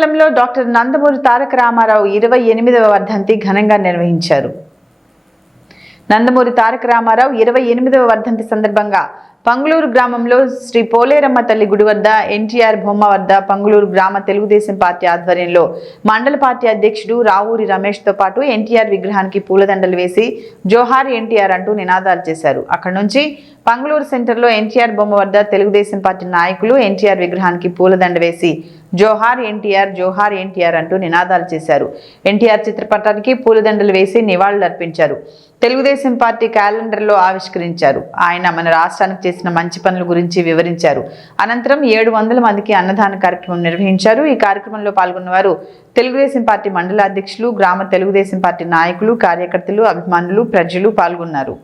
మండలంలో డాక్టర్ నందమూరి తారక రామారావు 28వ వర్ధంతి ఘనంగా నిర్వహించారు. నందమూరి తారక రామారావు 28వ వర్ధంతి సందర్భంగా పంగులూరు గ్రామంలో శ్రీ పోలేరమ్మ తల్లి గుడి వద్ద ఎన్టీఆర్ బొమ్మ వద్ద పంగులూరు గ్రామ తెలుగుదేశం పార్టీ ఆధ్వర్యంలో మండల పార్టీ అధ్యక్షుడు రావూరి రమేష్ తో పాటు ఎన్టీఆర్ విగ్రహానికి పూలదండలు వేసి జోహార్ ఎన్టీఆర్ అంటూ నినాదాలు చేశారు. అక్కడి నుంచి పంగులూరు సెంటర్లో ఎన్టీఆర్ బొమ్మ వద్ద తెలుగుదేశం పార్టీ నాయకులు ఎన్టీఆర్ విగ్రహానికి పూలదండ వేసి జోహార్ ఎన్టీఆర్ అంటూ నినాదాలు చేశారు. ఎన్టీఆర్ చిత్రపటానికి పూలదండలు వేసి నివాళులు అర్పించారు. తెలుగుదేశం పార్టీ క్యాలెండర్లో ఆవిష్కరించారు. ఆయన మన రాష్ట్రానికి చేసిన మంచి పనుల గురించి వివరించారు. అనంతరం 700 మందికి అన్నదాన కార్యక్రమం నిర్వహించారు. ఈ కార్యక్రమంలో పాల్గొన్న వారు తెలుగుదేశం పార్టీ మండల అధ్యక్షులు, గ్రామ తెలుగుదేశం పార్టీ నాయకులు, కార్యకర్తలు, అభిమానులు, ప్రజలు పాల్గొన్నారు.